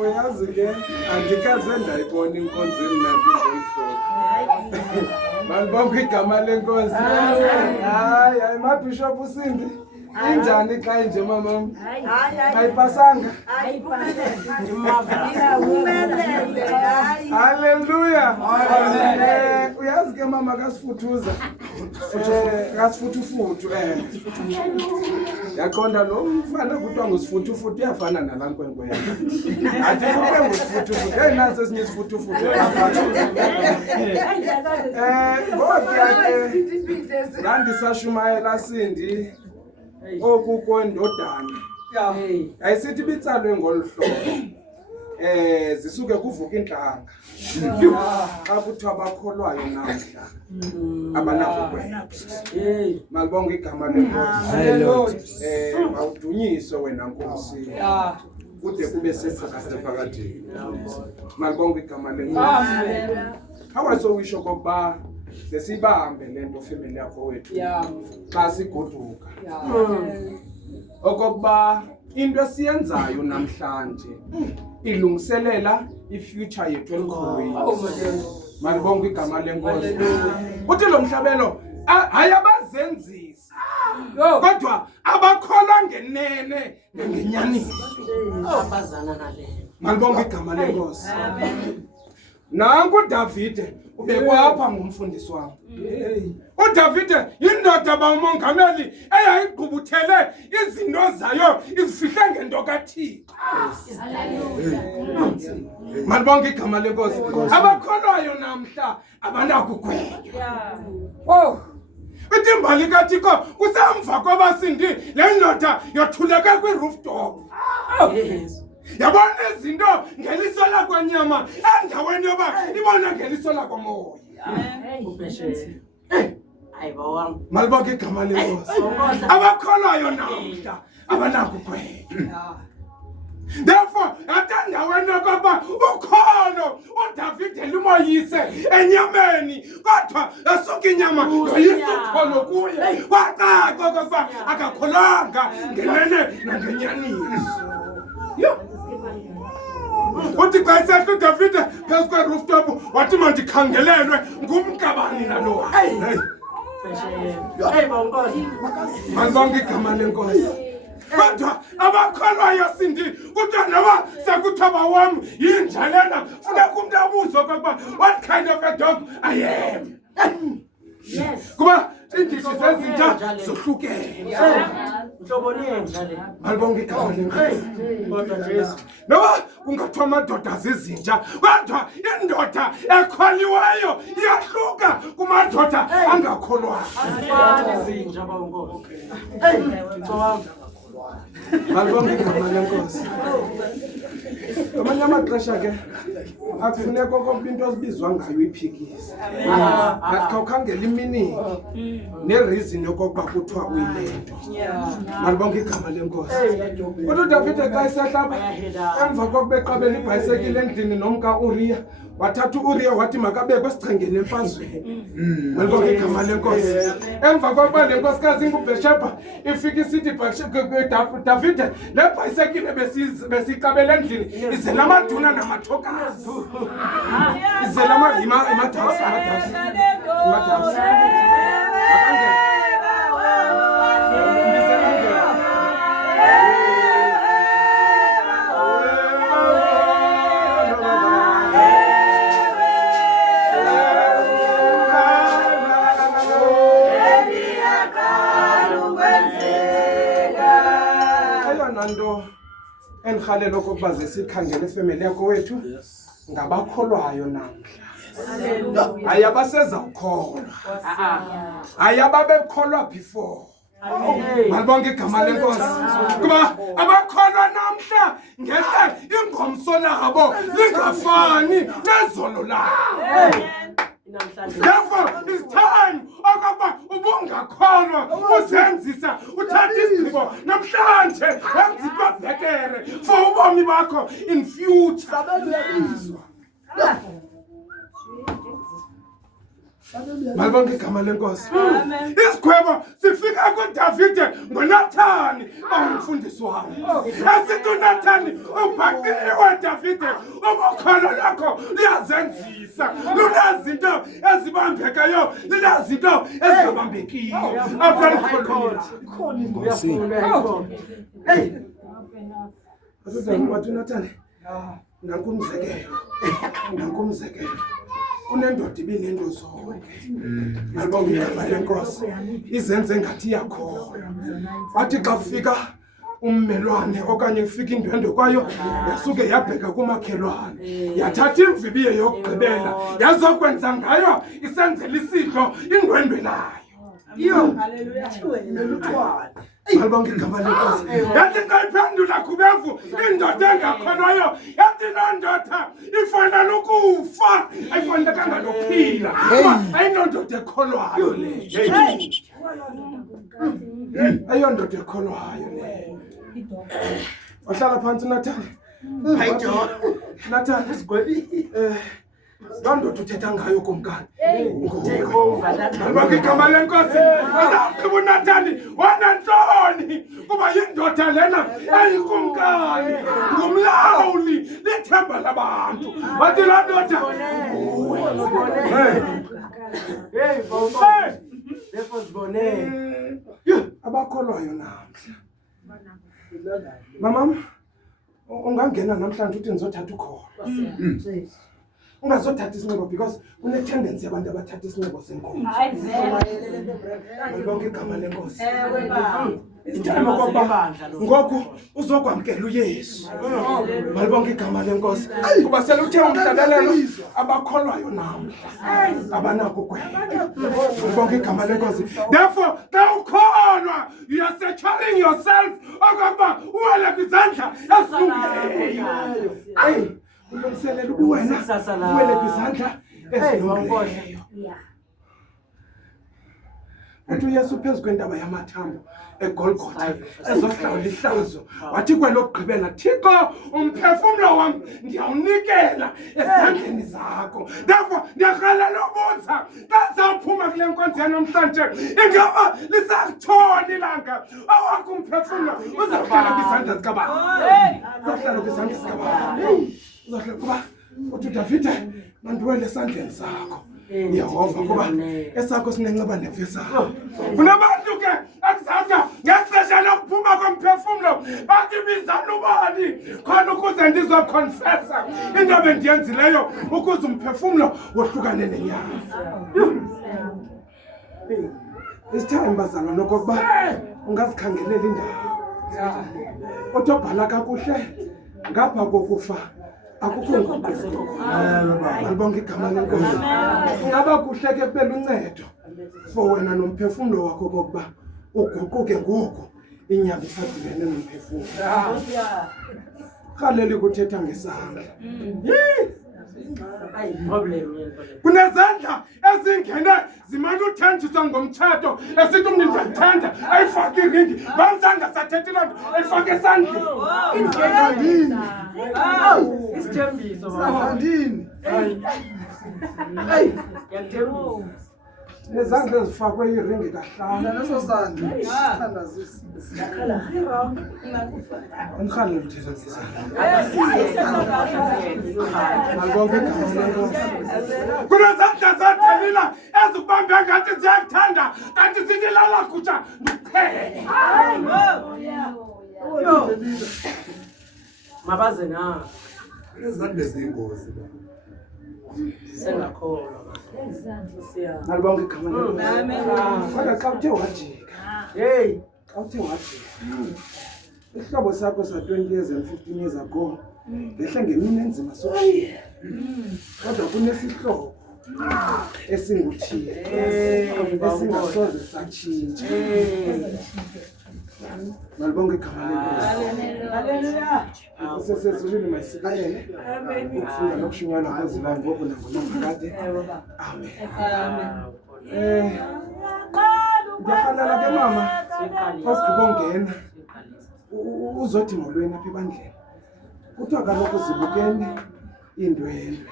Uyazi ke andikaze ndayibona inkonzo emnandi ngomhlobo. Malibonke igama lenkosi. Hayi mabishop uSindi. Injani xa nje mama? Ayipasanga. Hallelujah. Uyazi ke mama kasifuthuza. Kasifuthu. Yaqonda lo mfana kuthiwa ngusifuthu uyafana nalankwenkwe yakhe. Athi kuke ngusifuthu. Hey naso esinye isifuthu. Kodwa ngandisashumayela Sindi okuko ndodana. Ayisithi bitsalwe ngolhlobo. Zisuke kuvuka inhlanga. Xa kuthiwa bakholwayo namhla. Abanako kwena. Malibonke igama lenkosi. Awudunyiswe wena Nkosi. Kude kube sephakathi. Malibonke igama lenkosi. Awasowisho kokuba sesibambe lento family yakho wethu. Xa sigoduka. Okokuba into esiyenzayo namhlanje ilungiselela ifuture yethu elikhoyo. Malibonke igama lenkosi. Uthi lo mhlabelo ayabazenzisa. Kodwa abakholwa ngenene ngenyaniso. Abazana nale. Malibonke igama lenkosi. Nangu Davide ubekwapha ngumfundisi wami. uDavide indoda bamongameli eyayigqubuthele izinto zayo izifihle ngento kaThixo. Malibonke igama lenkosi. Abakholwayo namhla abanakugwetywa. Uthi imbali kaThixo kusemva kwabasindi le ndoda yothuleke kwi-rooftop. Yabona izinto ngeliso lakwenyama endaweni yoba ibona ngeliso lakomoya. Malibonke igama lenkosi. Abakholwayo namhla abanakugwetywa. Therefore, atandaweni yokuba ukholo uDavide lumoyise enyameni kodwa esuka inyama yoyisukholo kuye kwacaca ukuba akakholanga ngenene nangenyaniso. Uthi xa esehla uDavide phezu kwe-rooftop wathi mandikhangelelwe ngumkabani nalo. Malibonke igama lenkosi. Kodwa abakholwayo Sindi kuthiwa noba sekuthiwa wami yinjalela funeka umuntu abuze okokuba what kind of a dog I am. Yes. Kuba indishi zezinja zohlukene. Malibonke igama lenkosi. Noba kungathiwa amadoda zizinja kodwa indoda ekholiweyo iyahluka kumadoda angakholwayo. Malibonke igama lenkosi. Amanye amaxesha ke akufuneka okokuba into ezibizwa ngayo iphikisa. Khawukhangela imini nereason yokokuba kuthiwa uyilento. Malibonke igama lenkosi. Kodwa uDavide xa esehla emva kokuba eqabela ibhayisekile endlini nomka Uriya wathatha uUriya wathi makabekwe esichengeni emfazweni. Malibonke igama lenkosi. Emva kokuba le nkosikazi inguBheshebha ifika isithi Davide le bhayisekile besiqabela endlini izela amaduna namathokazi. Izela imadasi. Nto endihalela okokuba zesikhangele ifemeli yakho wethu ngabakholwayo namhla. Hayi abasezawukholwa. Hayi ababekholwa before. Malibonke igama lenkosi. Kuba abakholwa namhla ngehle ingomso labo lingafani nezolo labo. Therefore, it's time okokuba ubungakholwa uzenzisa uthatha isigqibo namhlanje wenza bhekere for ubomi bakho in future. Malibonke igama lenkosi. Isigwebo sifika kuDavide ngoNathani ongumfundisi wami. Asithi uNathani ubhaqiwe Davide ubukholo lakho liyazenzisa. Lunezinto ezibambekayo, lunezinto ezingabambekiyo. Apha khona Inkosi. hey. Asithi uNathani. Nankumzekelo. Kunendoda ibinento zonke. Malibonke igama lenkosi. Izenze ngathi yakho. Wathi xa kufika ummelwane okanye kufika indwendwe kwayo yasuke yabheka kumakhelwane. Yathatha imvibiye yokugqibela yazokwenza ngayo isenzela isidlo indwendwe layo. Haleluya. Neluthwane. Malibonke igama lenkosi. Yathi xa iphendula kubevu indoda engakhonayo yathi nondoda ifanele ukufa ayifanelekanga nokuphila. Ayinondoda ekholwayo le. Ayondoda ekholwayo le. Wahlala phansi Nathani. Nathani sigwebi. Nondoda uthetha ngayo kumkani. Malibonke igama lenkosi. Azaqhiba uNathani wanantoni kuba yindoda lena ayikumkani ngumlawuli lithemba labantu. Wathi loo ndoda abakholwayo namhla. Mama ungangena namhlanje uthi ngizothatha ukholo. Ungazothatha isinqumo because kune tendency abantu abathatha isinqumo senkomo. Malibonke igama lenkosi. Ithemba ngoba ngoku uzokwamkela uYesu. Malibonke igama lenkosi. Kuba seluthe umhlalelelo abakholwayo namhla. Abanako kwena. Malibonke igama lenkosi. Therefore, xa ukholwa, you are securing yourself okokuba uwele kwizandla ezilungileyo. Hey. Ulungiselela ubuwena uwele kwizandla ezilungileyo. Uthi uYesu phezu kwentaba yamathambo eGolgotha ezohlawula ihlazo wathi kwelokugqibela Thixo umphefumlo wami ndiyawunikela ezandleni zakho. Therefore ndiyarhalela ubuza xa zawuphuma kule nkonzo yanamhlanje ingaba lisakuthoni ilanga awakho umphefumlo uzawuhlala kwizandla zikabani. Uzawuhlala kwizandla zikabani. Uzahle kuba uthi Davide mandiwele esandleni sakho Yehova kuba esakho sinenceba nevisa. Kunabantu ke akuzatha ngexesha lokuphuma komphefumlo bathi bizana ubani khona ukuze ndizoconfessa into bendiyenzileyo ukuze umphefumlo wohlukane nenyama. Isithemba bazalwa nokuba ungazikhangelela indawo. Otobhala kakuhle ngapha kokufa akukho ngokusekho. Malibonke igama lenkosi. Ngaba kuhle ke phela uncedo for wena nomphefumlo wakho kokuba uguquke ngoku inyanga isadibene nomphefumlo. Khaleli kuthetha ngesandla. Kunezandla ezingene zimane uthenjiswa ngomtshato esithi umntu ndiyathanda ayifake iringi bamzanga sathethe loo nto ayifake esandleni. Isithembiso Sandini. Nezandla ezifakwe iringi kahlanu Naso sandla. Sithandazisa. umkhaleli uthetha ngesandla. Malibonke igama lenkosi. Kunezandla zadelila ezikubambe ngathi ziyakuthanda kanti zithi lala kutsha ndiqhele. mabaze na Izandla eziyingozi ba. sengakholwa. Malibonke igama lenkosi. Kodwa xa uthe wajika. Hey, Xa uthe wajika. Isihlobo sakho sa-20 years and 15 years ago ngehle ngemini enzima sokushiyeka. Kodwa kunesihlobo esinguthile esingasoze satshintsha. Malibonke igama lenkosi. haleluya. Sesezulwini mayisikalele ukufunda nokushunyana kwezilayo ngoku nangonaphakade. Amen. Ndiyafanela ke mama osigqibongena uzothi molweni apha ebandleni. Kuthiwa kaloku zibukeni iindwendwe.